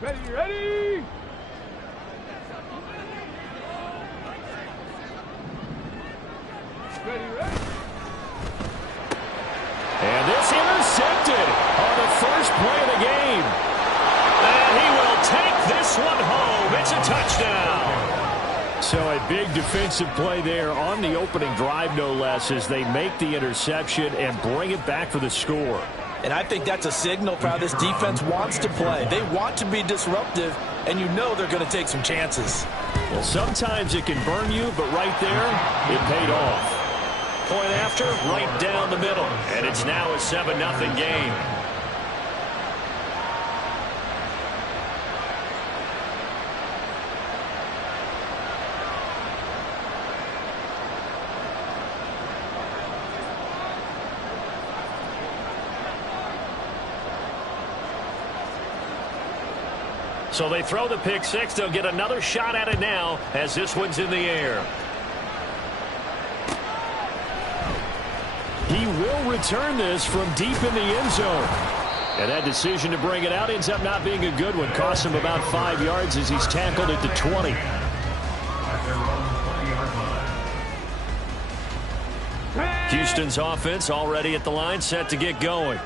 Ready, ready! Ready, ready! And this intercepted on the first play of the game. And he will take this one home. It's a touchdown. So a big defensive play there on the opening drive, no less, as they make the interception and bring it back for the score. And I think that's a signal for how this defense wants to play. They want to be disruptive, and you know they're going to take some chances. Well, sometimes it can burn you, but right there, it paid off. Point after, right down the middle. And it's now a 7-0 game. So they throw the pick six. They'll get another shot at it now as this one's in the air. He will return this from deep in the end zone. And that decision to bring it out ends up not being a good one. Costs him about 5 yards as he's tackled at the 20. Houston's offense already at the line, set to get going.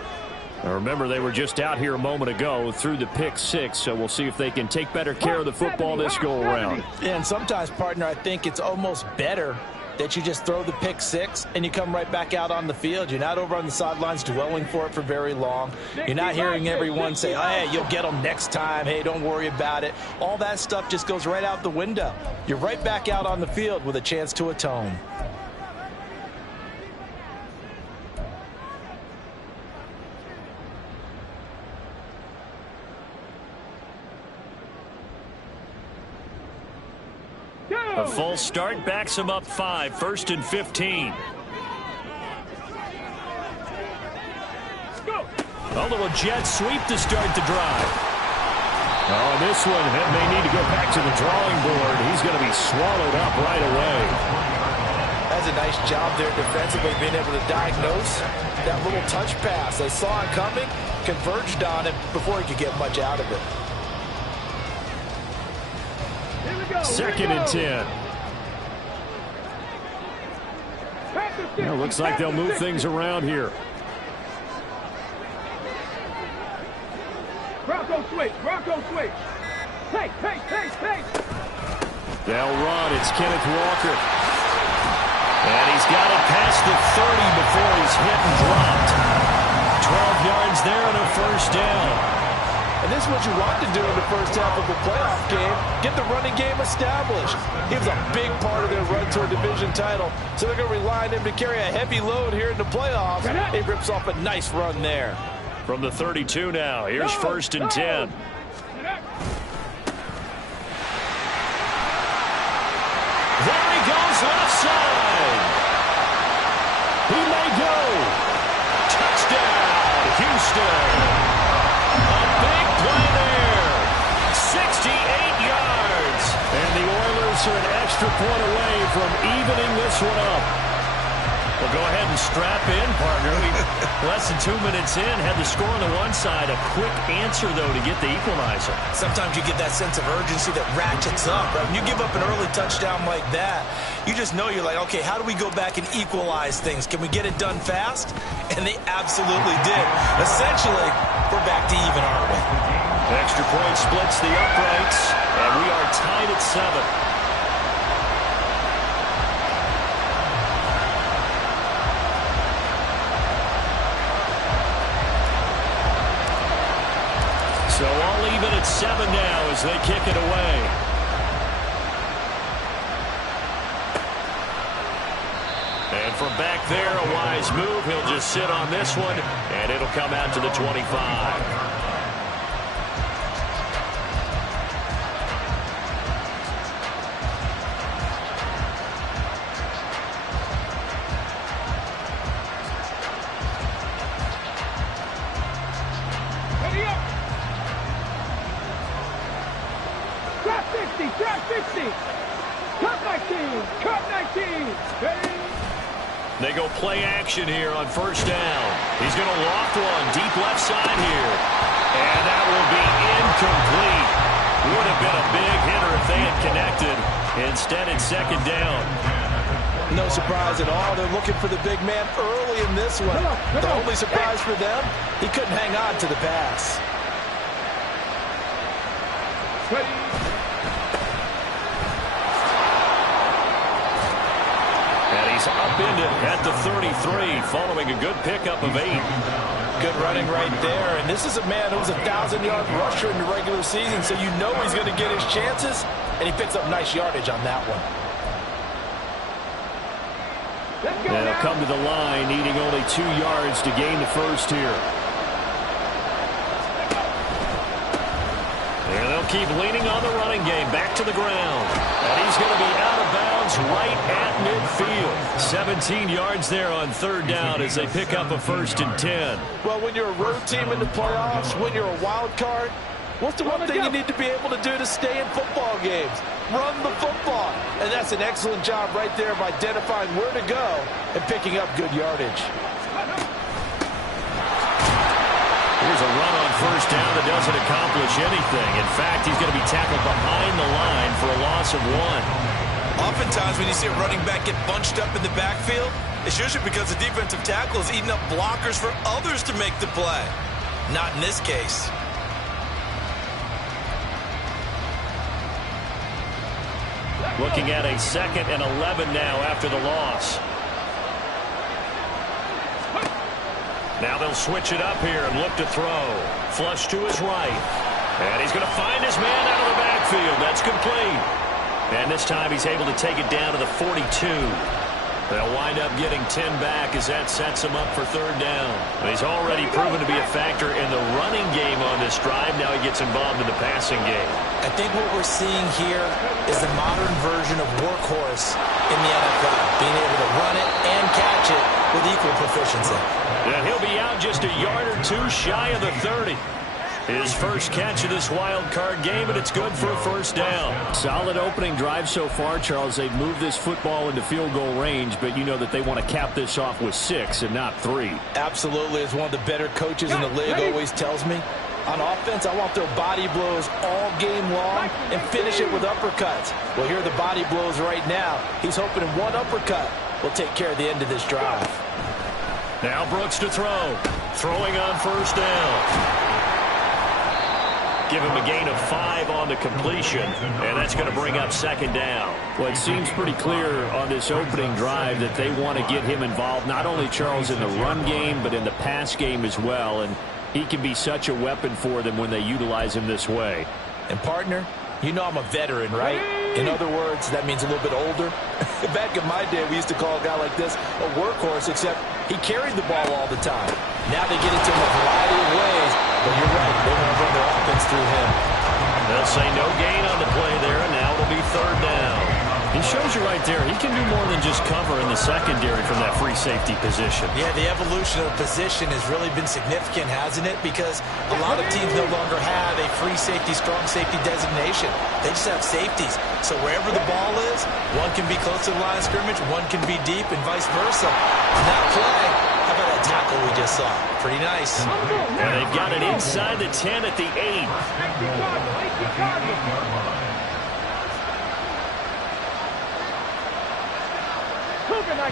Now remember, they were just out here a moment ago through the pick six, so we'll see if they can take better care of the football this go-around. And sometimes, partner, I think it's almost better that you just throw the pick six and you come right back out on the field. You're not over on the sidelines dwelling for it for very long. You're not hearing everyone say, oh, hey, you'll get them next time. Hey, don't worry about it. All that stuff just goes right out the window. You're right back out on the field with a chance to atone. A full start backs him up 5, 1st and 15. A little jet sweep to start the drive. Oh, and this one may need to go back to the drawing board. He's going to be swallowed up right away. That's a nice job there defensively, being able to diagnose that little touch pass. They saw it coming, converged on it before he could get much out of it. 2nd and 10. Well, looks like they'll move things around here. Bronco switch, Bronco switch. Hey, hey, hey, hey. They'll run. It's Kenneth Walker. And he's got it past the 30 before he's hit and dropped. 12 yards there and a first down. And this is what you want to do in the first half of the playoff game. Get the running game established. He was a big part of their run to a division title. So they're going to rely on him to carry a heavy load here in the playoffs. He rips off a nice run there. From the 32 now. Here's 1st and 10. There he goes left side. He may go. Touchdown, Houston. Big play there. 68 yards. And the Oilers are an extra point away from evening this one up. Well, go ahead and strap in, partner. Less than 2 minutes in, had the score on the one side. A quick answer, though, to get the equalizer. Sometimes you get that sense of urgency that ratchets up. Right? When you give up an early touchdown like that, you just know you're like, okay, how do we go back and equalize things? Can we get it done fast? And they absolutely did. Essentially, we're back to even, aren't we? Extra point splits the uprights, and we are tied at 7. So all even at 7 now as they kick it away. And from back there, a wise move. He'll just sit on this one, and it'll come out to the 25. They go play action here on first down. He's going to loft one deep left side here. And that will be incomplete. Would have been a big hitter if they had connected. Instead, it's second down. No surprise at all. They're looking for the big man early in this one. The only surprise for them, he couldn't hang on to the pass. And he's upended at the 33, following a good pickup of 8. Good running right there. And this is a man who's a 1,000-yard rusher in the regular season, so you know he's going to get his chances. And he picks up nice yardage on that one. They'll come to the line, needing only 2 yards to gain the first here. And they'll keep leaning on the running game, back to the ground. And he's going to be out of bounds right at midfield. 17 yards there on third down as they pick up a 1st and 10. Well, when you're a road team in the playoffs, when you're a wild card, what's the one thing you need to be able to do to stay in football games? Run the football. And that's an excellent job right there of identifying where to go and picking up good yardage. Here's a run on first down that doesn't accomplish anything. In fact, he's going to be tackled behind the line for a loss of 1. Oftentimes when you see a running back get bunched up in the backfield, it's usually because the defensive tackle is eating up blockers for others to make the play. Not in this case. Looking at a 2nd and 11 now after the loss. Now they'll switch it up here and look to throw. Flush to his right. And he's going to find his man out of the backfield. That's complete. And this time he's able to take it down to the 42. They'll wind up getting 10 back as that sets him up for third down. He's already proven to be a factor in the running game on this drive. Now he gets involved in the passing game. I think what we're seeing here is the modern version of workhorse in the NFL. Being able to run it and catch it with equal proficiency. And he'll be out just a yard or 2 shy of the 30. His first catch of this wild card game, and it's good for a first down. Solid opening drive so far, Charles. They've moved this football into field goal range, but you know that they want to cap this off with 6 and not 3. Absolutely. As one of the better coaches in the league always tells me, on offense, I want their body blows all game long and finish it with uppercuts. Well, here are the body blows right now. He's hoping one uppercut will take care of the end of this drive. Now Brooks to throw. Throwing on first down. Give him a gain of 5 on the completion, and that's going to bring up second down. Well, it seems pretty clear on this opening drive that they want to get him involved, not only, Charles, in the run game, but in the pass game as well, and he can be such a weapon for them when they utilize him this way. And, partner, you know I'm a veteran, right? In other words, that means a little bit older. Back in my day, we used to call a guy like this a workhorse, except he carried the ball all the time. Now they get it to him a variety of ways, but you're right, they want to run their offense through him. They'll say no gain on the play there, and now it'll be third down. He shows you right there, he can do more than just cover in the secondary from that free safety position. Yeah, the evolution of the position has really been significant, hasn't it? Because a lot of teams no longer have a free safety, strong safety designation. They just have safeties. So wherever the ball is, one can be close to the line of scrimmage, one can be deep, and vice versa. On that play, how about that tackle we just saw? Pretty nice. And they've got it inside the 10 at the 8.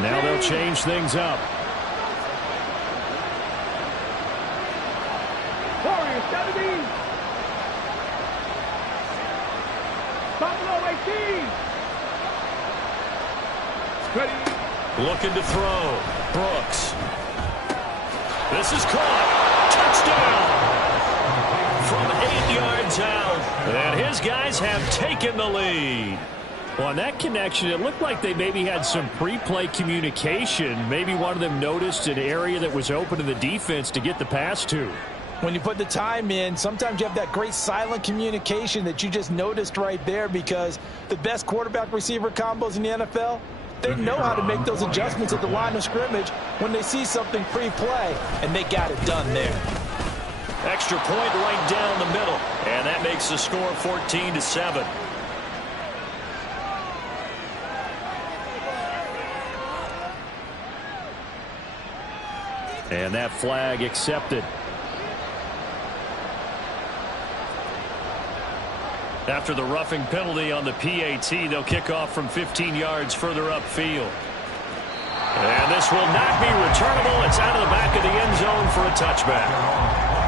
Now they'll change things up. Warriors 70. Buffalo 18. Ready. Looking to throw. Brooks. This is caught. Touchdown. From 8 yards out. And his guys have taken the lead. Well, on that connection, it looked like they maybe had some pre-play communication. Maybe one of them noticed an area that was open to the defense to get the pass to. When you put the time in, sometimes you have that great silent communication that you just noticed right there, because the best quarterback-receiver combos in the NFL, they know how to make those adjustments at the line of scrimmage when they see something pre-play, and they got it done there. Extra point right down the middle, and that makes the score 14-7. And that flag accepted. After the roughing penalty on the PAT, they'll kick off from 15 yards further upfield. And this will not be returnable. It's out of the back of the end zone for a touchback.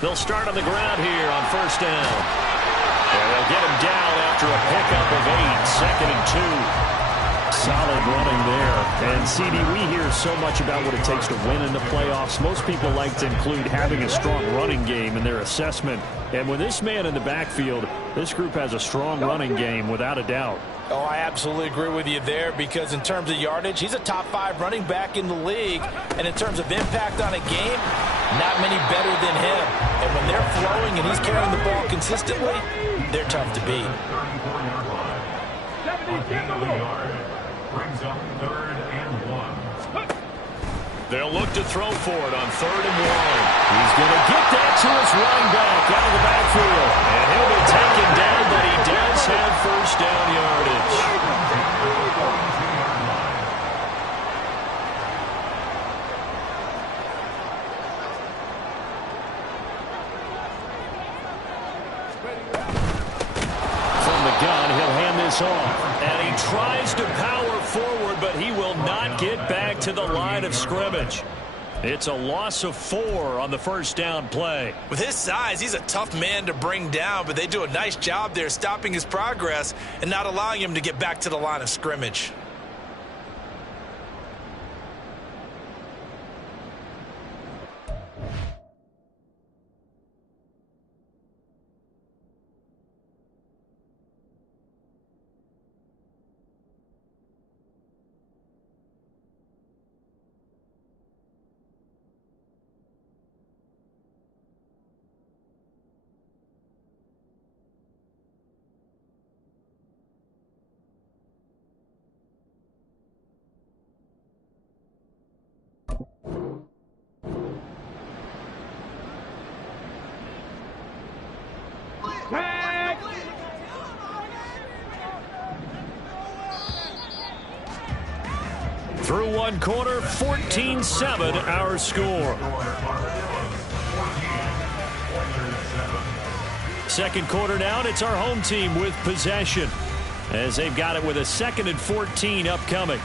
They'll start on the ground here on first down. And they'll get him down after a pickup of 8, 2nd and 2. Solid running there. And, CD, we hear so much about what it takes to win in the playoffs. Most people like to include having a strong running game in their assessment. And with this man in the backfield, this group has a strong running game without a doubt. Oh, I absolutely agree with you there, because in terms of yardage, he's a top 5 running back in the league. And in terms of impact on a game, not many better than him. And when they're flowing and he's carrying the ball consistently, they're tough to beat. Brings up 3rd and 1. They'll look to throw for it on 3rd and 1. He's going to get that to his running back out of the backfield. And he'll be taken down, but he does have first down yardage. From the gun, he'll hand this off. And he tries to power forward, but he will not get back to the line of scrimmage. It's a loss of 4 on the first down play. With his size, he's a tough man to bring down, but they do a nice job there stopping his progress and not allowing him to get back to the line of scrimmage. Through one quarter, 14-7 our score. Second quarter now, and it's our home team with possession, as they've got it with a 2nd and 14 upcoming.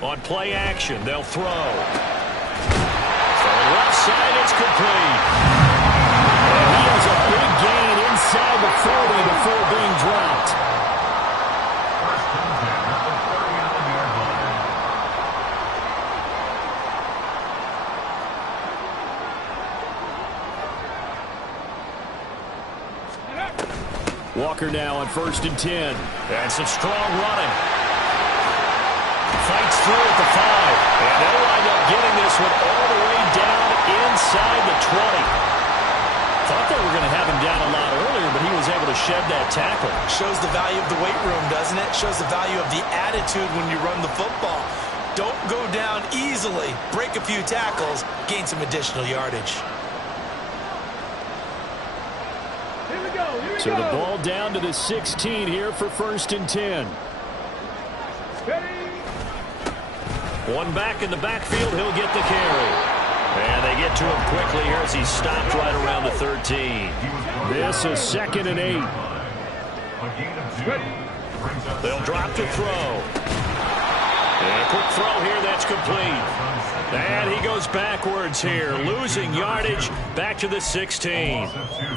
On play action, they'll throw. For the left side, it's complete. And he has a big gain inside the 40 before being dropped. Walker now on 1st and 10. And some strong running. Fights through at the 5. And they'll wind up getting this one all the way down inside the 20. Thought they were going to have him down a lot earlier, but he was able to shed that tackle. Shows the value of the weight room, doesn't it? Shows the value of the attitude when you run the football. Don't go down easily. Break a few tackles. Gain some additional yardage. So the ball down to the 16 here for 1st and 10. One back in the backfield, he'll get the carry. And they get to him quickly here as he stopped right around the 13. This is 2nd and 8. They'll drop to throw. And a quick throw here, that's complete. And he goes backwards here, losing yardage back to the 16.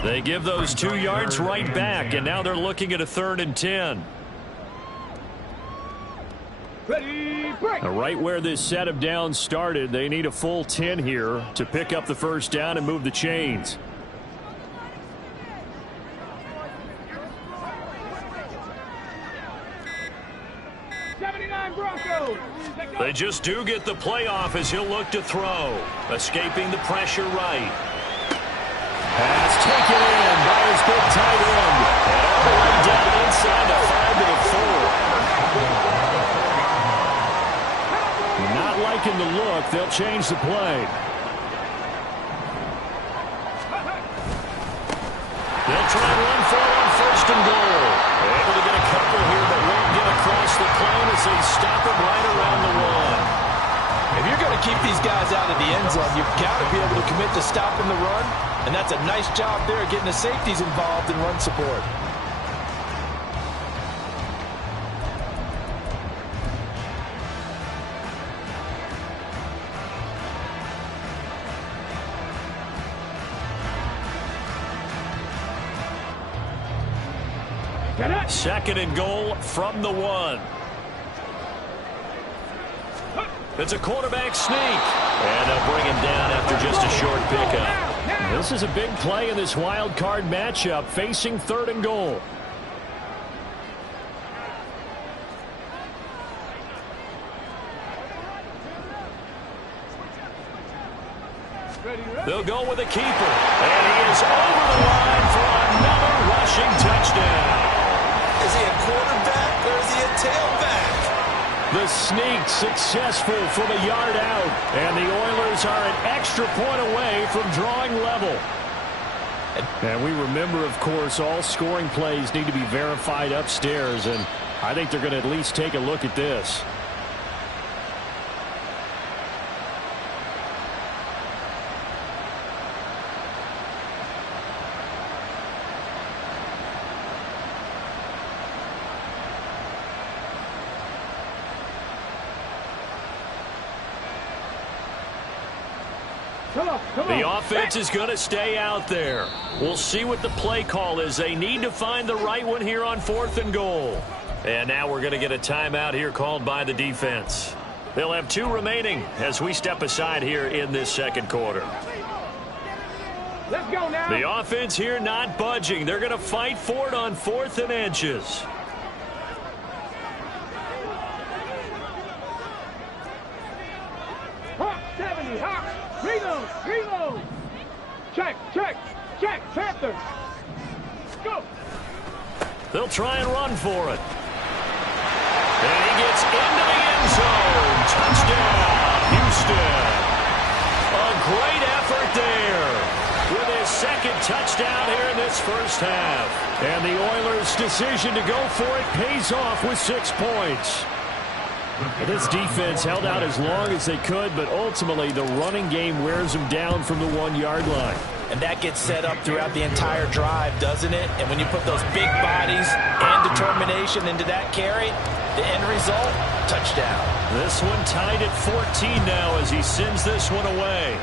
They give those 2 yards right back, and now they're looking at a 3rd and 10. Ready, break. Right where this set of downs started, they need a full 10 here to pick up the first down and move the chains. Broncos. They just do get the playoff as he'll look to throw. Escaping the pressure right. Pass taken in by his big tight end. And all the way down inside the 5 to the 4. Not liking the look. They'll change the play. They'll try and run for it on 1st and goal. Able to get a couple here, but won't get across the plane as they stop it right around the 1. If you're going to keep these guys out of the end zone, you've got to be able to commit to stopping the run, and that's a nice job there getting the safeties involved in run support. Second and goal from the 1. It's a quarterback sneak. And they'll bring him down after just a short pickup. This is a big play in this wild card matchup facing 3rd and goal. They'll go with a keeper. And he is over the line for another rushing touchdown. Is he a quarterback or is he a tailback? The sneak successful from a yard out. And the Oilers are an extra point away from drawing level. And we remember, of course, all scoring plays need to be verified upstairs. And I think they're going to at least take a look at this. The offense is going to stay out there. We'll see what the play call is. They need to find the right one here on 4th and goal. And now we're going to get a timeout here called by the defense. They'll have 2 remaining as we step aside here in this second quarter. Let's go now. The offense here not budging. They're going to fight for it on 4th and inches. Hawk 70, Hawk. Reload, reload. Check, Panther. Go. They'll try and run for it. And he gets into the end zone. Touchdown, Houston. A great effort there with his 2nd touchdown here in this first half. And the Oilers' decision to go for it pays off with 6 points. This defense held out as long as they could, but ultimately the running game wears them down from the 1-yard line. And that gets set up throughout the entire drive, doesn't it? And when you put those big bodies and determination into that carry, the end result, touchdown. This one tied at 14 now as he sends this one away.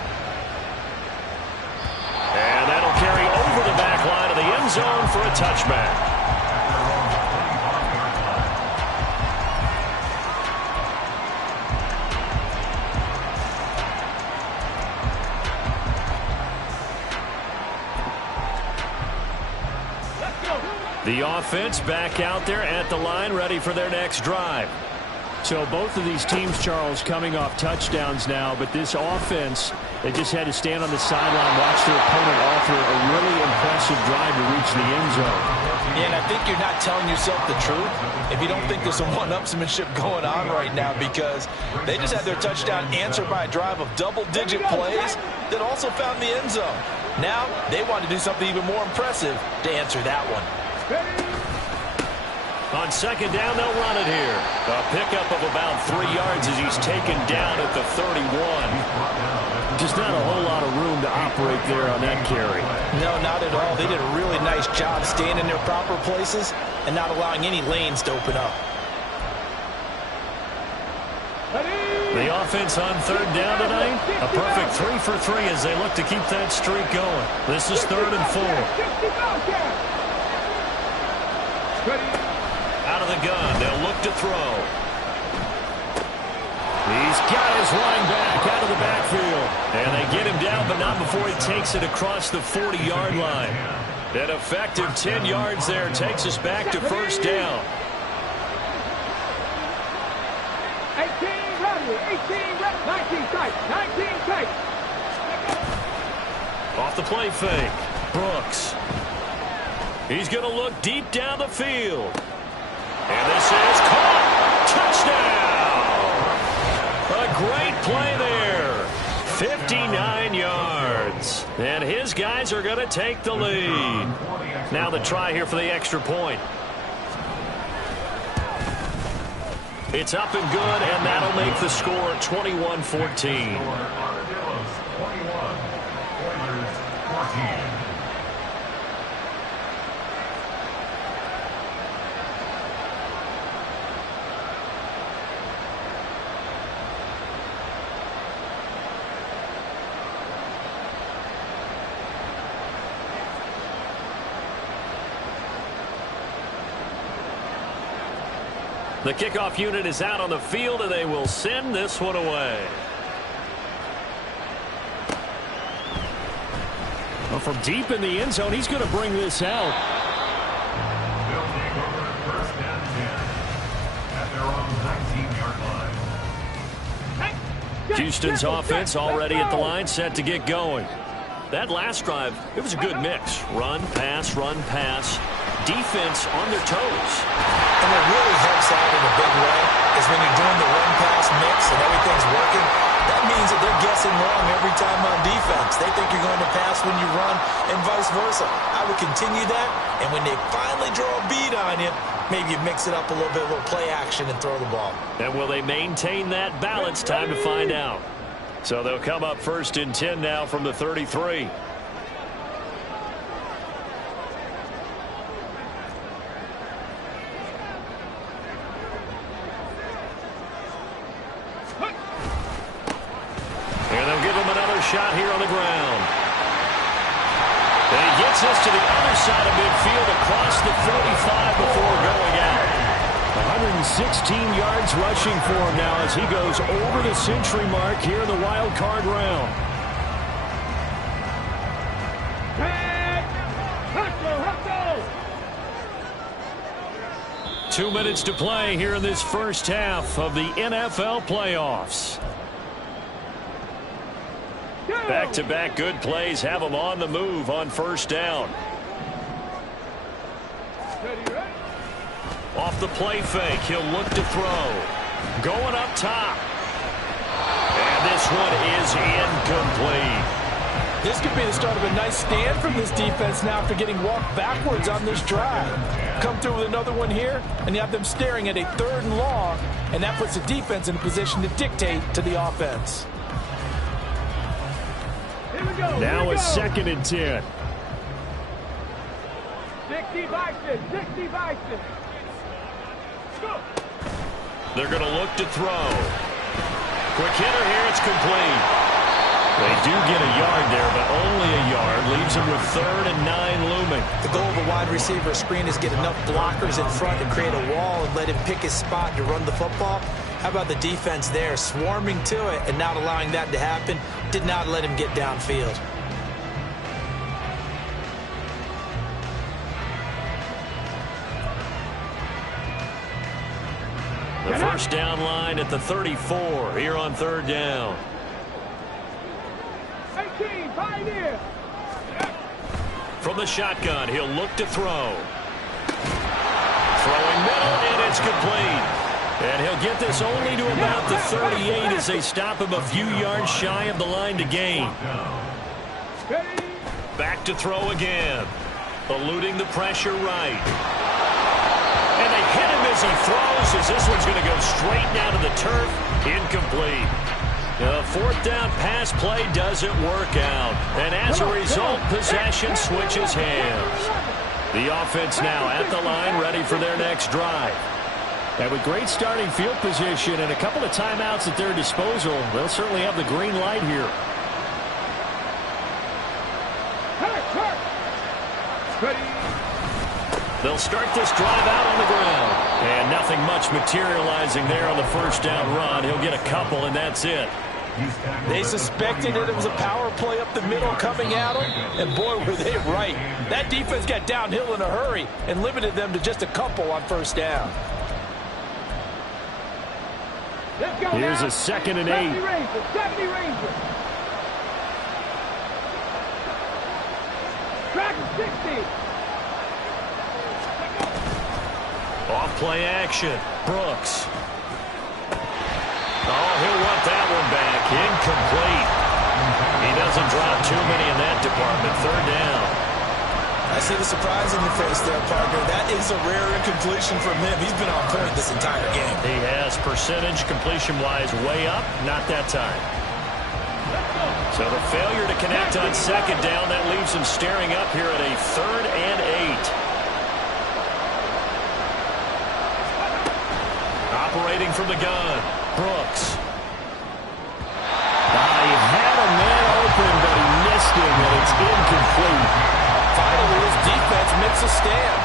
And that'll carry over the back line of the end zone for a touchback. The offense back out there at the line, ready for their next drive. So both of these teams, Charles, coming off touchdowns now, but this offense, they just had to stand on the sideline, watch their opponent offer a really impressive drive to reach the end zone. Yeah, and I think you're not telling yourself the truth if you don't think there's some one-upsmanship going on right now, because they just had their touchdown answered by a drive of double-digit plays that also found the end zone. Now they want to do something even more impressive to answer that one. On 2nd down, they'll run it here. A pickup of about 3 yards as he's taken down at the 31. Just not a whole lot of room to operate there on that carry. No, not at all. They did a really nice job staying in their proper places and not allowing any lanes to open up. The offense on 3rd down tonight, a perfect 3 for 3 as they look to keep that streak going. This is 3rd and 4. Out of the gun, they'll look to throw. got his running back out of the backfield. And they get him down, but not before he takes it across the 40-yard line. An effective 10 yards there takes us back to first down. 18 ready, 18 ready, 19 tight, 19 tight. Off the play fake, Brooks. He's going to look deep down the field. And this is caught. Touchdown. A great play there. 59 yards. And his guys are going to take the lead. Now the try here for the extra point. It's up and good, and that'll make the score 21-14. The kickoff unit is out on the field, and they will send this one away. Well, from deep in the end zone, he's going to bring this out. They'll take over first and 10 at their own 19-yard line. Houston's offense already at the line, set to get going. That last drive, it was a good mix. Run, pass, defense on their toes. And what really helps out in a big way is when you're doing the run-pass mix and everything's working, that means that they're guessing wrong every time on defense. They think you're going to pass when you run and vice versa. I would continue that, and when they finally draw a beat on you, maybe you mix it up a little bit, a little play action, and throw the ball. And will they maintain that balance? Time to find out. So they'll come up first and 10 now from the 33. And they'll give him another shot here on the ground. And he gets us to the other side of midfield across the 45 before going out. 116 yards rushing for him now as he goes over the century mark here in the wild card round. Hustle! 2 minutes to play here in this first half of the NFL playoffs. Back-to-back good plays have them on the move on first down. Off the play fake, he'll look to throw. Going up top. And this one is incomplete. This could be the start of a nice stand from this defense now after getting walked backwards on this drive. Come through with another one here, and you have them staring at a 3rd and long, and that puts the defense in a position to dictate to the offense. Now a 2nd and 10. 60 Bison, 60 Bison. They're going to look to throw. Quick hitter here, it's complete. They do get a yard there, but only a yard. Leaves them with 3rd and 9 looming. The goal of a wide receiver screen is get enough blockers in front to create a wall and let him pick his spot to run the football. How about the defense there, swarming to it and not allowing that to happen? Did not let him get downfield. The first down line at the 34 here on 3rd down. 18, Pioneer. From the shotgun, he'll look to throw. Throwing middle, and it's complete. And he'll get this only to about the 38 as they stop him a few yards shy of the line to gain. Back to throw again. Eluding the pressure right. And they hit him as he throws, as this one's going to go straight down to the turf. Incomplete. The 4th down pass play doesn't work out. And as a result, possession switches hands. The offense now at the line, ready for their next drive. And with great starting field position and a couple of timeouts at their disposal, they'll certainly have the green light here. They'll start this drive out on the ground. And nothing much materializing there on the first down run. He'll get a couple, and that's it. They suspected that it was a power play up the middle coming at them, and boy, were they right. That defense got downhill in a hurry and limited them to just a couple on first down. Let's go Here's now. a 2nd and 70 8. Rangers, 70 Rangers. Track 60. Off play action. Brooks. Oh, he'll want that one back. Incomplete. He doesn't drop too many in that department. 3rd down. I see the surprise in your face there, partner. That is a rare incompletion from him. He's been on point this entire game. He has percentage completion-wise way up. Not that time. So the failure to connect on 2nd down, that leaves him staring up here at a 3rd and 8. Operating from the gun. Brooks. He had a man open, but he missed him, and it's incomplete. Finally, his defense makes a stand.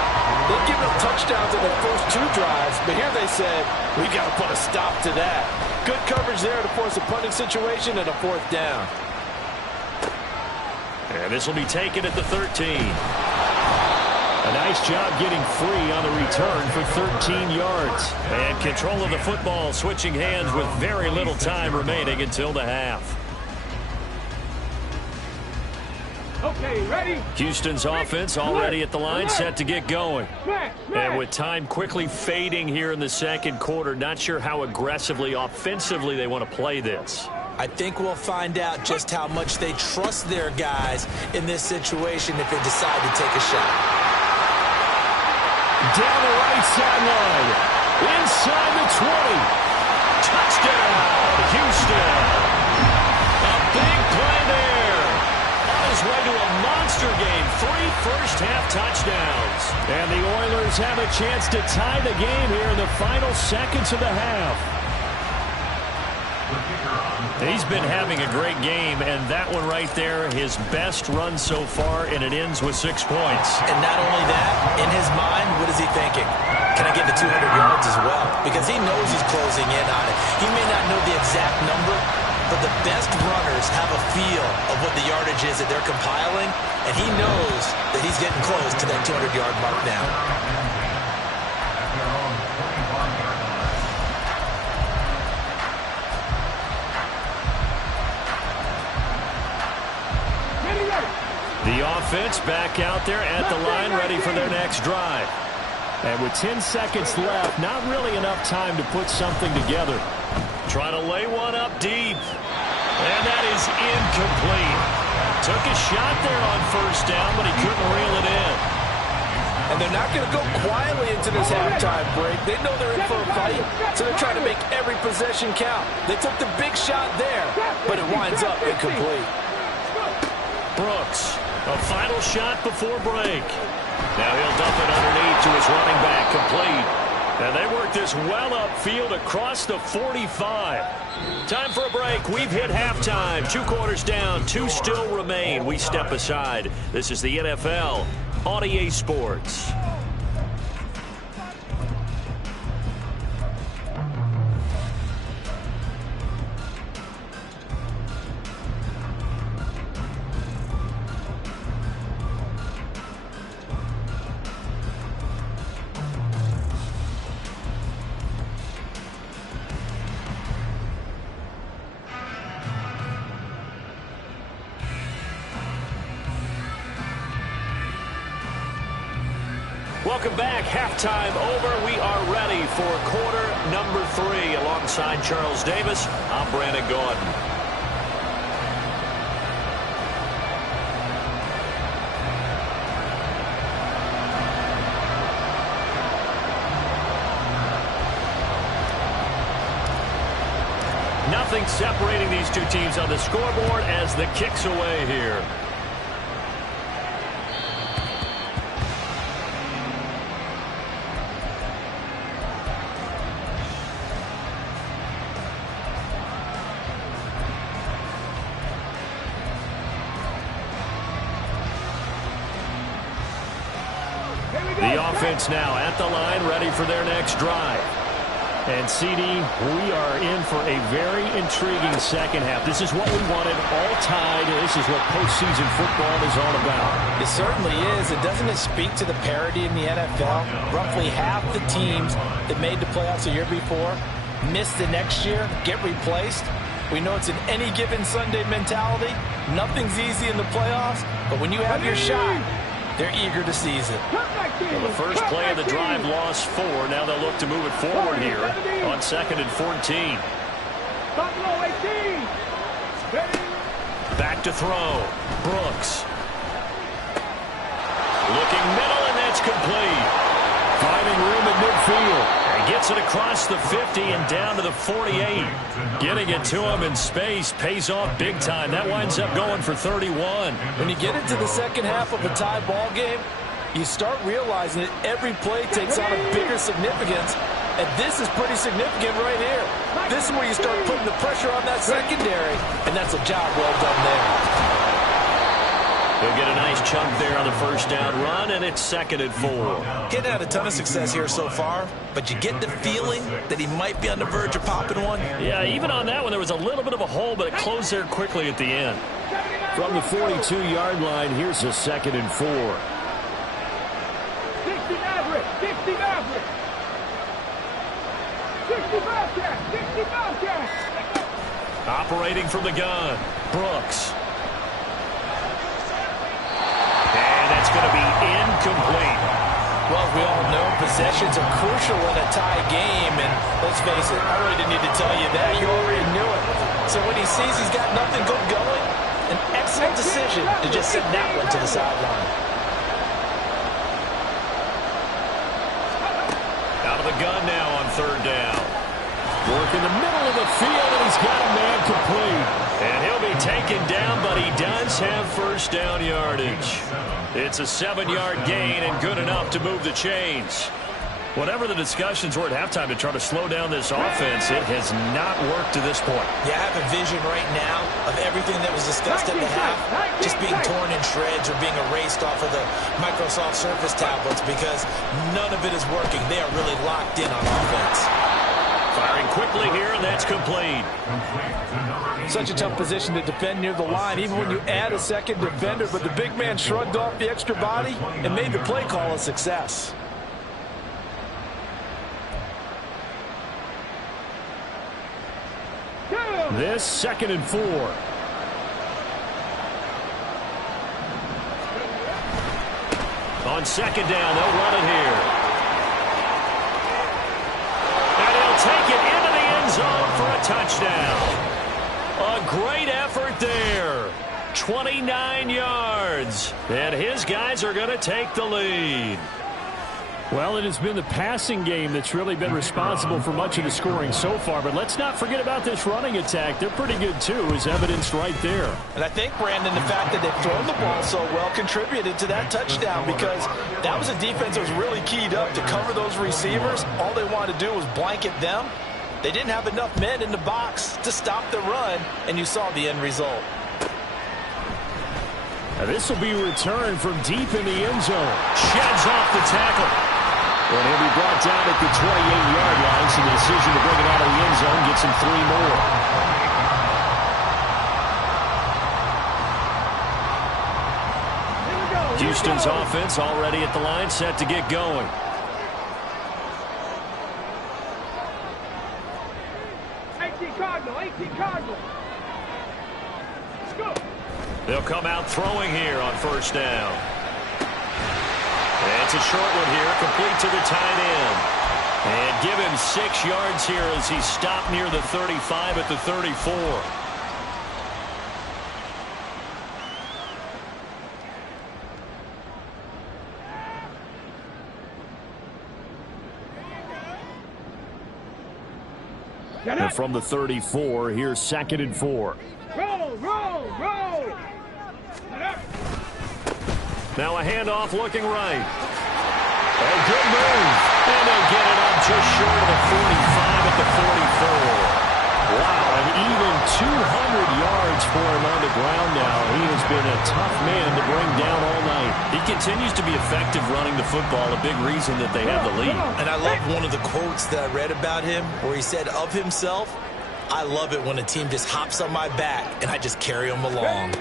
They've given up touchdowns in their first 2 drives, but here they said, we've got to put a stop to that. Good coverage there to force a punting situation and a 4th down. And this will be taken at the 13. A nice job getting free on the return for 13 yards. And control of the football switching hands with very little time remaining until the half. Okay, ready? Houston's offense already at the line, set to get going. And with time quickly fading here in the 2nd quarter, not sure how aggressively, offensively they want to play this. I think we'll find out just how much they trust their guys in this situation if they decide to take a shot. Down the right sideline. Inside the 20. Touchdown, Houston. A big play there. On his way to a monster game. 3 first-half touchdowns. And the Oilers have a chance to tie the game here in the final seconds of the half. He's been having a great game, and that one right there, his best run so far, and it ends with 6 points. And not only that, in his mind, what is he thinking? Can I get to 200 yards as well? Because he knows he's closing in on it. He may not know the exact number, but the best runners have a feel of what the yardage is that they're compiling, and he knows that he's getting close to that 200-yard mark now. The offense back out there at the line, ready for their next drive. And with 10 seconds left, not really enough time to put something together. Trying to lay one up deep. And that is incomplete. Took a shot there on first down, but he couldn't reel it in. And they're not going to go quietly into this halftime break. They know they're in for a fight, so they're trying to make every possession count. They took the big shot there, but it winds up incomplete. Brooks, a final shot before break. Now he'll dump it underneath to his running back, complete. And they work this well upfield across the 45. Time for a break. We've hit halftime. 2 quarters down, 2 still remain. We step aside. This is the NFL on EA Sports. Welcome back. Halftime over. We are ready for quarter number 3. Alongside Charles Davis, I'm Brandon Gaudin. Nothing separating these two teams on the scoreboard as the kick's away here. The offense now at the line, ready for their next drive. And, CD, we are in for a very intriguing second half. This is what we wanted, all tied. This is what postseason football is all about. It certainly is. And doesn't it speak to the parity in the NFL? Roughly half the teams that made the playoffs the year before miss the next year, get replaced. We know it's an any given Sunday mentality. Nothing's easy in the playoffs, but when you have your shot, they're eager to seize it. Well, the first play of the drive lost 4. Now they'll look to move it forward here on 2nd and 14. Back to throw. Brooks. Looking middle, and that's complete. Finding room at midfield. And gets it across the 50 and down to the 48. Getting it to him in space pays off big time. That winds up going for 31. When you get into the second half of a tie ball game, you start realizing that every play takes on a bigger significance, and this is pretty significant right here. This is where you start putting the pressure on that secondary, and that's a job well done there. He'll get a nice chunk there on the first down run, and it's 2nd and 4. He's had a ton of success here so far, but you get the feeling that he might be on the verge of popping one. Yeah, even on that one, there was a little bit of a hole, but it closed there quickly at the end. From the 42-yard line, here's a 2nd and 4. 60 Maverick, 60 Maverick. 60 Bobcat, 60 Bobcat. Operating from the gun, Brooks. And that's going to be incomplete. Well, we all know possessions are crucial in a tie game, and let's face it, I really didn't need to tell you that. You already knew it. So when he sees he's got nothing good going, an excellent decision to just send that one to the sideline. Out of the gun now on 3rd down. Work in the middle of the field, and he's got a man complete. And he'll be taken down, but he does have first down yardage. It's a 7-yard gain and good enough to move the chains. Whatever the discussions were at halftime to try to slow down this offense, it has not worked to this point. Yeah, I have a vision right now of everything that was discussed at the half just being torn in shreds or being erased off of the Microsoft Surface tablets because none of it is working. They are really locked in on offense. Firing quickly here, and that's complete. Such a tough position to defend near the line, even when you add a second defender, but the big man shrugged off the extra body and made the play call a success. This 2nd and 4. On 2nd down, they'll run it here. And he'll take it into the end zone for a touchdown. A great effort there. 29 yards. And his guys are going to take the lead. Well, it has been the passing game that's really been responsible for much of the scoring so far. But let's not forget about this running attack. They're pretty good, too, as evidenced right there. And I think, Brandon, the fact that they've thrown the ball so well contributed to that touchdown because that was a defense that was really keyed up to cover those receivers. All they wanted to do was blanket them. They didn't have enough men in the box to stop the run, and you saw the end result. Now this will be returned from deep in the end zone. Sheds off the tackle. And he'll be brought down at the 28-yard line, so the decision to bring it out of the end zone gets him 3 more. Houston's offense already at the line, set to get going. Cardinal. Let's go. They'll come out throwing here on first down. And it's a short one here, complete to the tight end. And give him 6 yards here as he stopped near the 35 at the 34. And from the 34, here's 2nd and 4. Roll. Now a handoff looking right. A good move. And they'll get it up just short of the 45 at the 44. Wow, and even 200 yards for him on the ground now. He has He's been a tough man to bring down all night. He continues to be effective running the football, a big reason that they have the lead. And I love one of the quotes that I read about him where he said of himself, "I love it when a team just hops on my back and I just carry them along."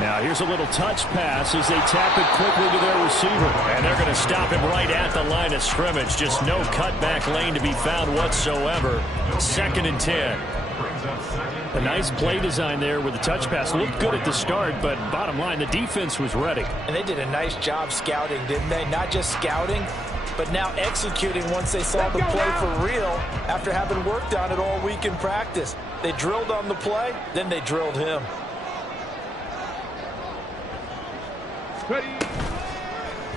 Now here's a little touch pass as they tap it quickly to their receiver. And they're going to stop him right at the line of scrimmage. Just no cutback lane to be found whatsoever. 2nd and 10. A nice play design there with the touch pass. Looked good at the start, but bottom line, the defense was ready. And they did a nice job scouting, didn't they? Not just scouting, but now executing once they saw the play for real after having worked on it all week in practice. They drilled on the play, then they drilled him.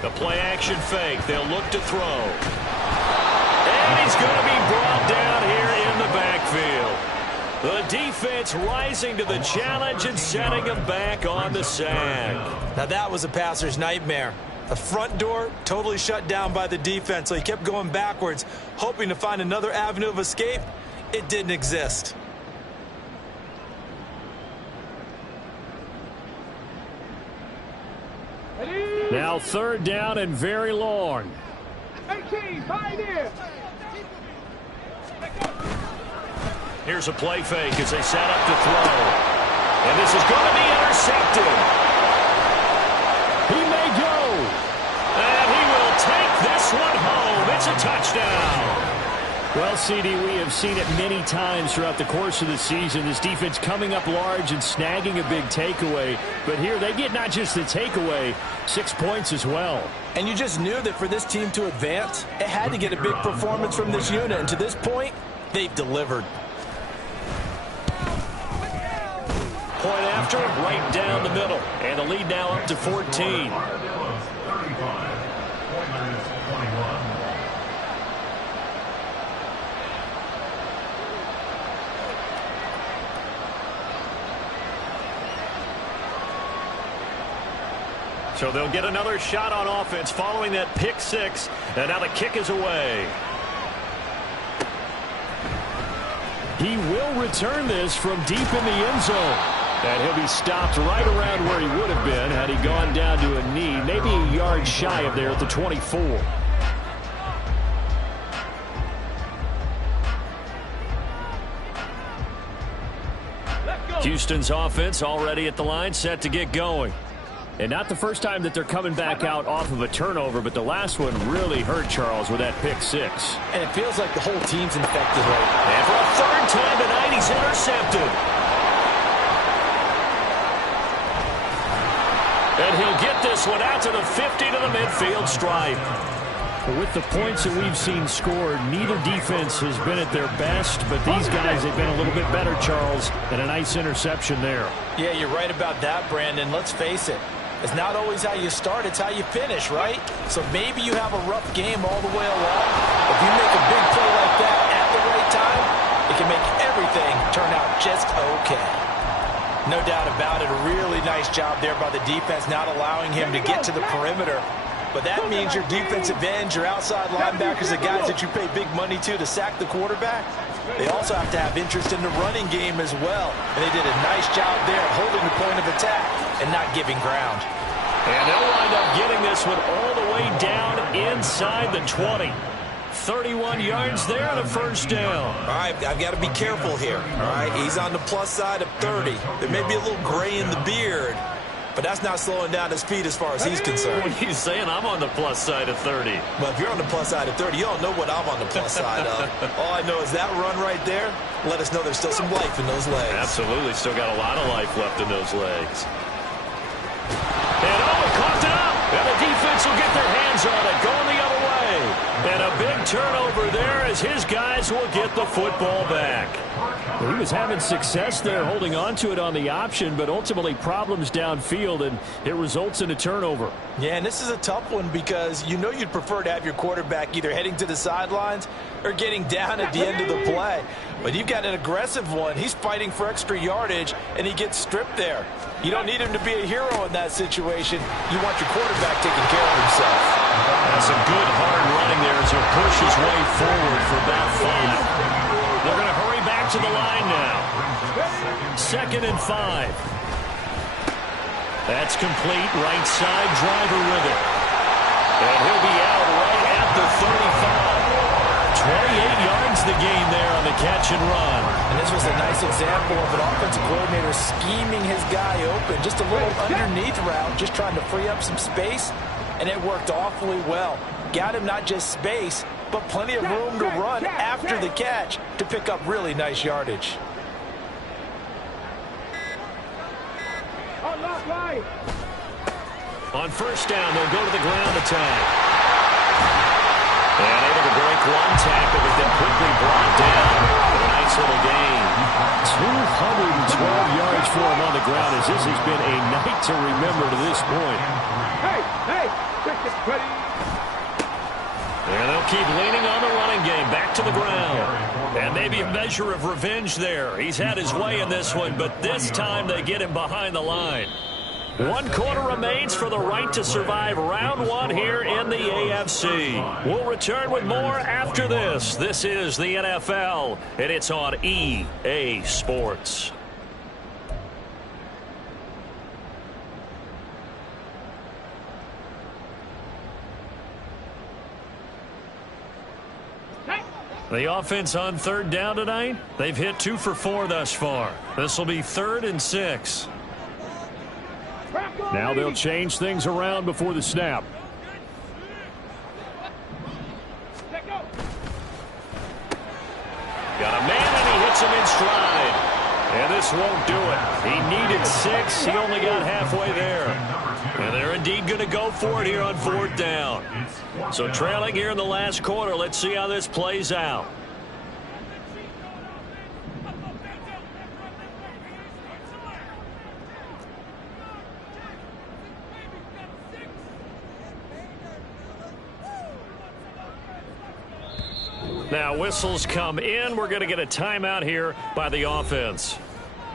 The play action fake. They'll look to throw. And he's going to be brought down here in the backfield. The defense rising to the challenge and setting him back on the sack. Now that was a passer's nightmare. The front door totally shut down by the defense, so he kept going backwards, hoping to find another avenue of escape. It didn't exist. Now 3rd down and very long. 18, Pioneer. Here's a play fake as they set up to throw. And this is going to be intercepted. He may go. And he will take this one home. It's a touchdown. Well, CD, we have seen it many times throughout the course of the season. This defense coming up large and snagging a big takeaway. But here they get not just the takeaway, 6 points as well. And you just knew that for this team to advance, it had to get a big performance from this unit. And to this point, they've delivered. Point after, right down the middle. And the lead now up to 14. So they'll get another shot on offense following that pick 6. And now the kick is away. He will return this from deep in the end zone. And he'll be stopped right around where he would have been had he gone down to a knee, maybe a yard shy of there at the 24. Houston's offense already at the line, set to get going. And not the first time that they're coming back out off of a turnover, but the last one really hurt Charles with that pick 6. And it feels like the whole team's infected right now. And for a 3rd time tonight, he's intercepted. And he'll get this one out to the 50 to the midfield stripe. With the points that we've seen scored, neither defense has been at their best, but these guys have been a little bit better, Charles, and a nice interception there. Yeah, you're right about that, Brandon. Let's face it. It's not always how you start, it's how you finish, right? So maybe you have a rough game all the way along. If you make a big play like that at the right time, it can make everything turn out just okay. No doubt about it, a really nice job there by the defense, not allowing him to get to the perimeter. But that means your defensive ends, your outside linebackers, the guys that you pay big money to sack the quarterback, they also have to have interest in the running game as well. And they did a nice job there holding the point of attack and not giving ground. And they'll wind up getting this one all the way down inside the 20. 31 yards there and a 1st down. All right, I've got to be careful here. All right, he's on the plus side of 30. There may be a little gray in the beard, but that's not slowing down his speed as far as he's concerned. What are you saying? I'm on the plus side of 30. Well, if you're on the plus side of 30, you don't know what I'm on the plus side of. All I know is that run right there, let us know there's still some life in those legs. Absolutely, still got a lot of life left in those legs. And it coughed it up. And the defense will get their hands on it, going the other way. And a big turnover there as his guys will get the football back. Well, he was having success there holding on to it on the option, but ultimately problems downfield, and it results in a turnover. Yeah, and this is a tough one because you know you'd prefer to have your quarterback either heading to the sidelines or getting down at the end of the play. But you've got an aggressive one. He's fighting for extra yardage, and he gets stripped there. You don't need him to be a hero in that situation. You want your quarterback taking care of himself. That's a good hard running there as he'll push his way forward for about 5. They're going to hurry back to the line now. 2nd and 5. That's complete. Right side driver with it. And he'll be out right at the 35. 28 yards the gain there on the catch and run. And this was a nice example of an offensive coordinator scheming his guy open. Just a little underneath route, just trying to free up some space, and it worked awfully well. Got him not just space, but plenty of room to run after the catch to pick up really nice yardage. On first down, they'll go to the ground attack. And able to break one tackle, but then quickly brought down with a nice little gain. 212 yards for him on the ground, as this has been a night to remember to this point. And they'll keep leaning on the running game. Back to the ground. And maybe a measure of revenge there. He's had his way in this one, but this time they get him behind the line. 1 quarter remains for the right to survive round 1 here in the AFC. We'll return with more after this. This is the NFL, and it's on EA Sports. The offense on third down tonight, they've hit 2 for 4 thus far. This will be 3rd and 6. Now they'll change things around before the snap. Got a man, and he hits him in stride. And this won't do it. He needed 6. He only got halfway there. And they're indeed going to go for it here on 4th down. So trailing here in the last quarter. Let's see how this plays out. Now whistles come in. We're going to get a timeout here by the offense.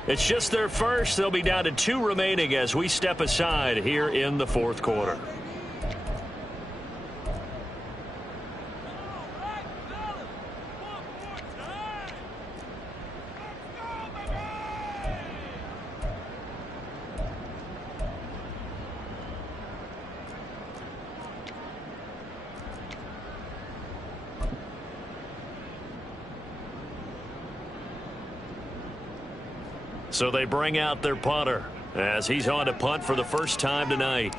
It's just their first. They'll be down to 2 remaining as we step aside here in the 4th quarter. So they bring out their punter as he's on to punt for the first time tonight.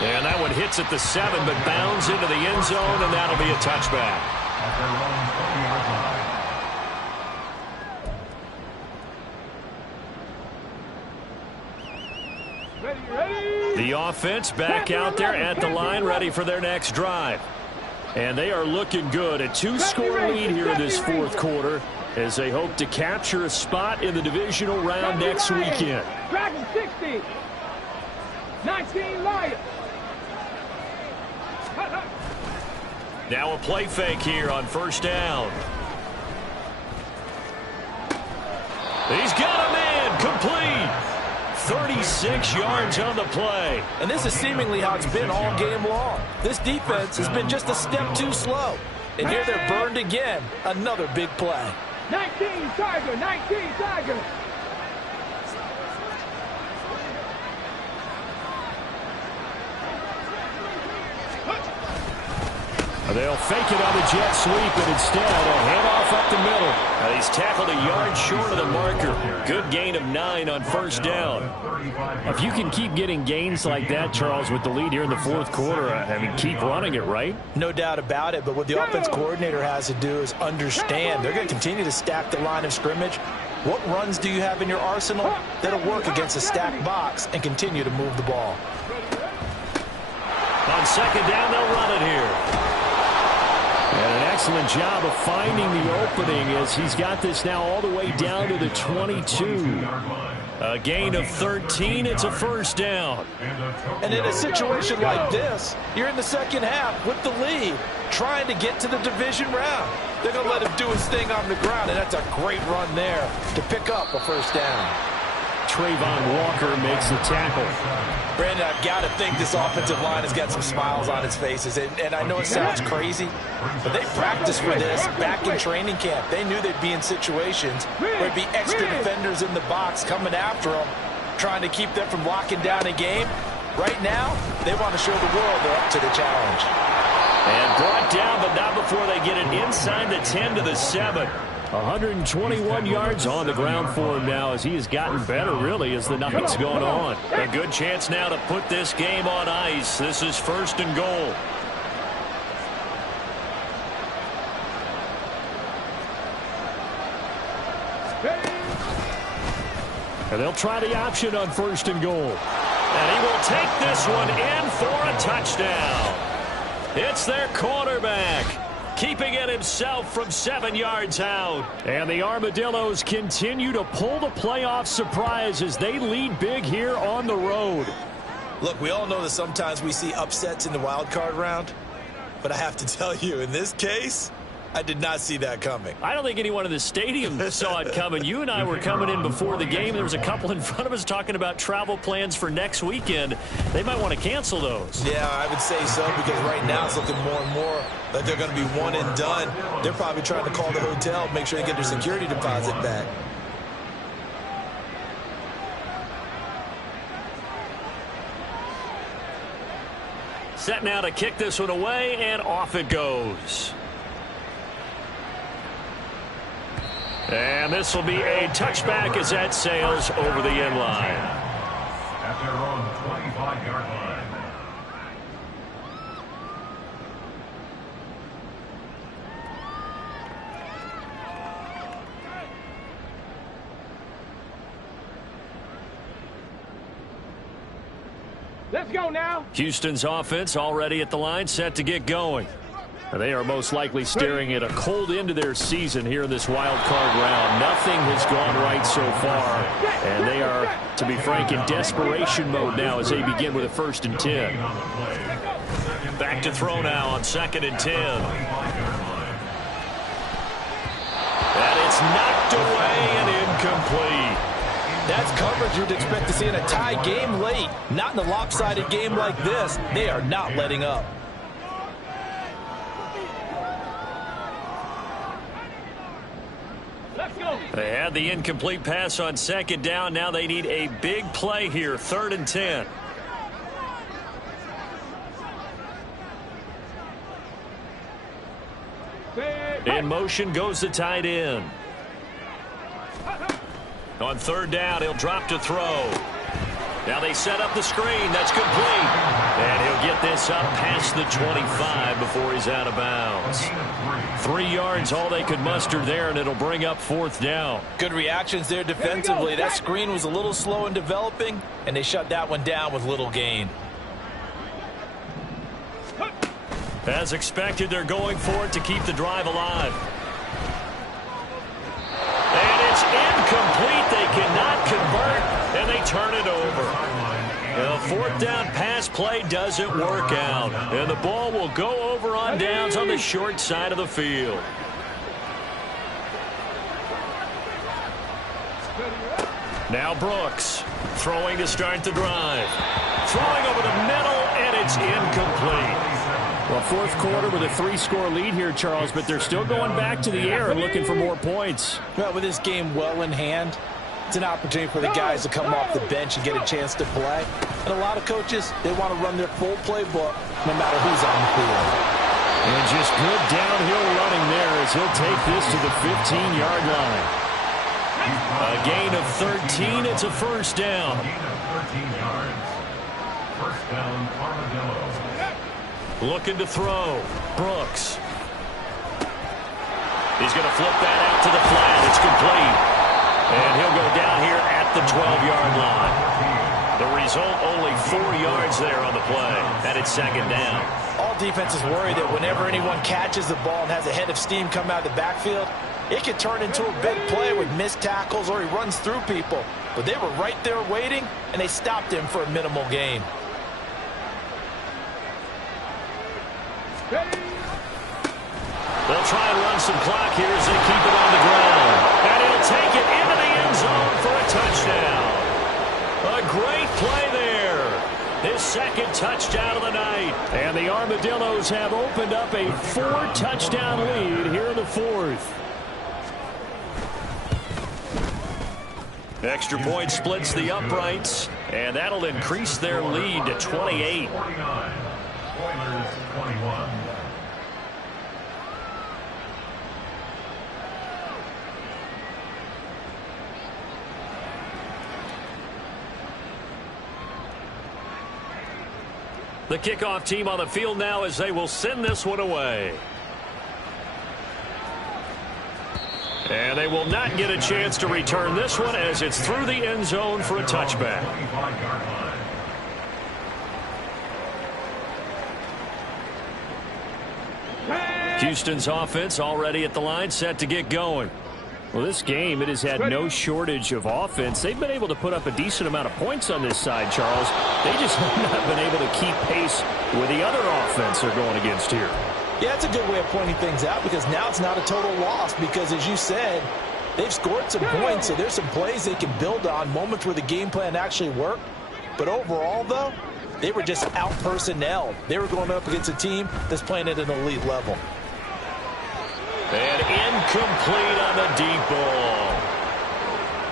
And that one hits at the 7, but bounds into the end zone, and that'll be a touchback. The offense back out there at the line, ready for their next drive. And they are looking good. A 2-score lead here in this 4th quarter as they hope to capture a spot in the divisional round next weekend. Dragon 60. 19 Lions. Now a play fake here on first down. He's got a man, complete. 36 yards on the play. And this is seemingly how it's been all game long. This defense has been just a step too slow. And here they're burned again. Another big play. 19 Tiger, 19 Tiger. They'll fake it on the jet sweep, and instead a handoff up the middle. He's tackled a yard short of the marker. Good gain of 9 on first down. If you can keep getting gains like that, Charles, with the lead here in the 4th quarter, I mean, keep running it, right? No doubt about it, but what the offense coordinator has to do is understand they're going to continue to stack the line of scrimmage. What runs do you have in your arsenal that'll work against a stacked box and continue to move the ball? On second down, they'll run it here. And an excellent job of finding the opening as he's got this now all the way down to the 22. A gain of 13. It's a first down. And in a situation like this, you're in the second half with the lead, trying to get to the division round. They're going to let him do his thing on the ground, and that's a great run there to pick up a first down. Trayvon Walker makes the tackle. Brandon, I've got to think this offensive line has got some smiles on its faces. And I know it sounds crazy, but they practiced for this back in training camp. They knew they'd be in situations where there'd be extra defenders in the box coming after them, trying to keep them from locking down a game. Right now, they want to show the world they're up to the challenge. And brought down, but not before they get it inside the 10 to the 7. 121 yards on the ground for him now as he has gotten better, really, as the night's gone on. A good chance now to put this game on ice. This is 1st and goal. And they'll try the option on 1st and goal. And he will take this one in for a touchdown. It's their quarterback, keeping it himself from 7 yards out. And the Armadillos continue to pull the playoff surprise as they lead big here on the road. Look, we all know that sometimes we see upsets in the wild card round, but I have to tell you, in this case, I did not see that coming. I don't think anyone in the stadium saw it coming. You and I were coming in before the game. There was a couple in front of us talking about travel plans for next weekend. They might want to cancel those. Yeah, I would say so, because right now it's looking more and more like they're going to be one and done. They're probably trying to call the hotel, make sure they get their security deposit back. Set now to kick this one away, and off it goes. And this will be a touchback as that sails over the end line. At their own 25-yard line. Let's go now. Houston's offense already at the line, set to get going. They are most likely staring at a cold end to their season here in this wild card round. Nothing has gone right so far, and they are, to be frank, in desperation mode now as they begin with a 1st and 10. Back to throw now on 2nd and 10. And it's knocked away and incomplete. That's coverage you'd expect to see in a tie game late. Not in a lopsided game like this. They are not letting up. They had the incomplete pass on 2nd down. Now they need a big play here, 3rd and 10. In motion goes the tight end. On 3rd down, he'll drop to throw. Now they set up the screen. That's complete. And he'll get this up past the 25 before he's out of bounds. 3 yards, all they could muster there, and it'll bring up 4th down. Good reactions there defensively. That screen was a little slow in developing, and they shut that one down with little gain. As expected, they're going for it to keep the drive alive. And it's incomplete. They cannot convert, and they turn it over. The 4th down pass play doesn't work out, and the ball will go over on downs on the short side of the field. Now Brooks throwing to start the drive. Throwing over the middle, and it's incomplete. Well, 4th quarter with a 3-score lead here, Charles, but they're still going back to the air and looking for more points. Well, with this game well in hand, it's an opportunity for the guys to come off the bench and get a chance to play. And a lot of coaches, they want to run their full playbook no matter who's on the field. And just good downhill running there as he'll take this to the 15-yard line. A gain of 13. It's a 1st down. Gain of 13 yards. 1st down, Armadillo. Looking to throw. Brooks. He's going to flip that out to the flat. It's complete. And he'll go down here at the 12-yard line. The result, only 4 yards there on the play. And it's 2nd down. All defenses worry that whenever anyone catches the ball and has a head of steam come out of the backfield, it could turn into a big play with missed tackles or he runs through people. But they were right there waiting, and they stopped him for a minimal gain. They'll try and run some clock here as they keep it on the ground. And he'll take it into the end zone for a touchdown. second touchdown of the night. And the Armadillos have opened up a 4-touchdown lead here in the fourth. Extra point splits the uprights, and that'll increase their lead to 28. 49. Oilers 21. The kickoff team on the field now as they will send this one away. And they will not get a chance to return this one as it's through the end zone for a touchback. 25-yard line. Houston's offense already at the line, set to get going. Well, this game, it has had no shortage of offense. They've been able to put up a decent amount of points on this side, Charles. They just have not been able to keep pace with the other offense they're going against here. Yeah, it's a good way of pointing things out because now it's not a total loss because, as you said, they've scored some points, so there's some plays they can build on, moments where the game plan actually worked. But overall, though, they were just out-personnelled. They were going up against a team that's playing at an elite level. And incomplete on the deep ball.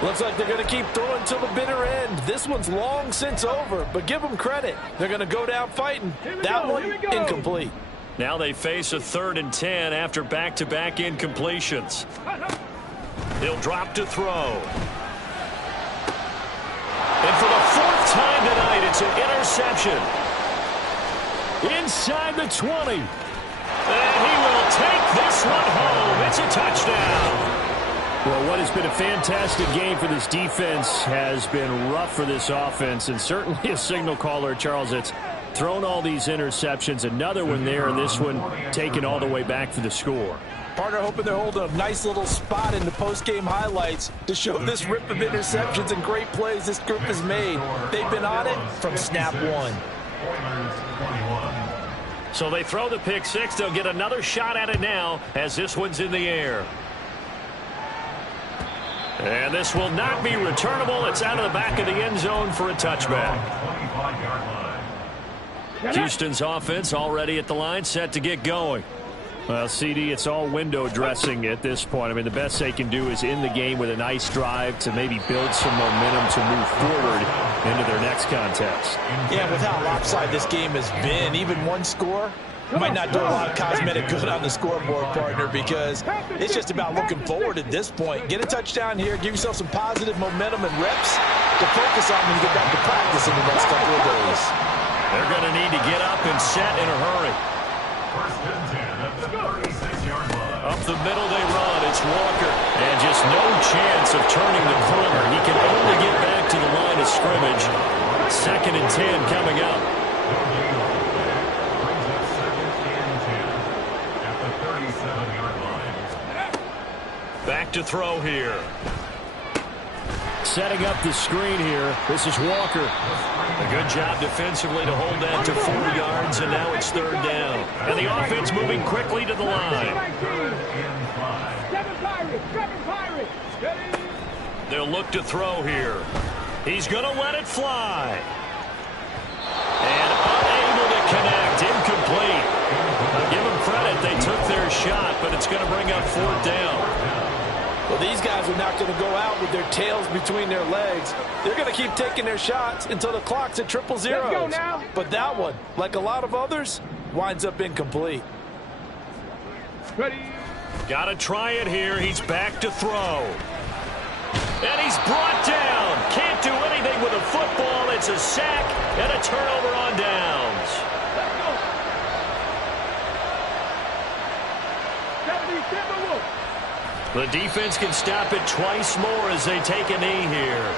Looks like they're going to keep throwing till the bitter end. This one's long since over, but give them credit. They're going to go down fighting. That one, incomplete. Now they face a 3rd and 10 after back-to-back incompletions. He'll drop to throw. And for the 4th time tonight, it's an interception. Inside the 20. And he will take this one home. It's a touchdown. Well, what has been a fantastic game for this defense has been rough for this offense, and certainly a signal caller, Charles, that's thrown all these interceptions. Another one there, and this one taken all the way back for the score. Partner hoping they're holding a nice little spot in the post-game highlights to show this rip of interceptions and great plays this group has made. They've been on it from snap one. Oilers 21. So they throw the pick six. They'll get another shot at it now as this one's in the air. And this will not be returnable. It's out of the back of the end zone for a touchback. 25-yard line. Houston's offense already at the line, set to get going. Well, CD, it's all window dressing at this point. I mean, the best they can do is in the game with a nice drive to maybe build some momentum to move forward into their next contest. Yeah, with how lopsided this game has been, even one score might not do a lot of cosmetic good on the scoreboard, partner, because it's just about looking forward at this point. Get a touchdown here, give yourself some positive momentum and reps to focus on when you get back to practice in the next couple of days. They're going to need to get up and set in a hurry. 1st and 10 at the 36-yard line. Up the middle they run. It's Walker. And just no chance of turning the corner. He can only get back to the line of scrimmage. 2nd and 10 coming up. Brings up 2nd and 10 at the 37-yard line. Back to throw here. Setting up the screen here. This is Walker. A good job defensively to hold that to 4 yards, and now it's 3rd down. And the offense moving quickly to the line. 7 Pirates. They'll look to throw here. He's going to let it fly. And unable to connect. Incomplete. I'll give them credit. They took their shot, but it's going to bring up 4th down. Well, these guys are not going to go out with their tails between their legs. They're going to keep taking their shots until the clock's at 000. Let's go now. But that one, like a lot of others, winds up incomplete. Ready. Got to try it here. He's back to throw. And he's brought down. Can't do anything with a football. It's a sack and a turnover on downs. Let's go. 70 Timberwolves. The defense can stop it twice more as they take a knee here.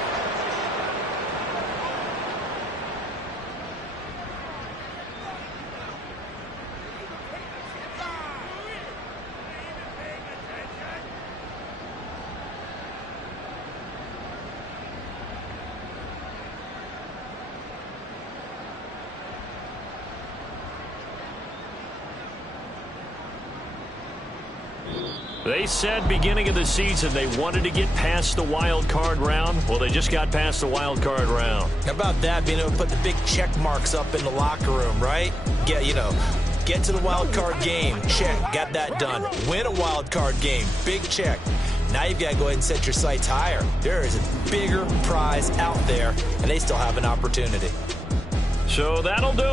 They said beginning of the season they wanted to get past the wild card round. Well, they just got past the wild card round. How about that, being able to put the big check marks up in the locker room, right? Get to the wild card game. Check. Got that done. Win a wild card game. Big check. Now you've got to go ahead and set your sights higher. There is a bigger prize out there, and they still have an opportunity. So that'll do it.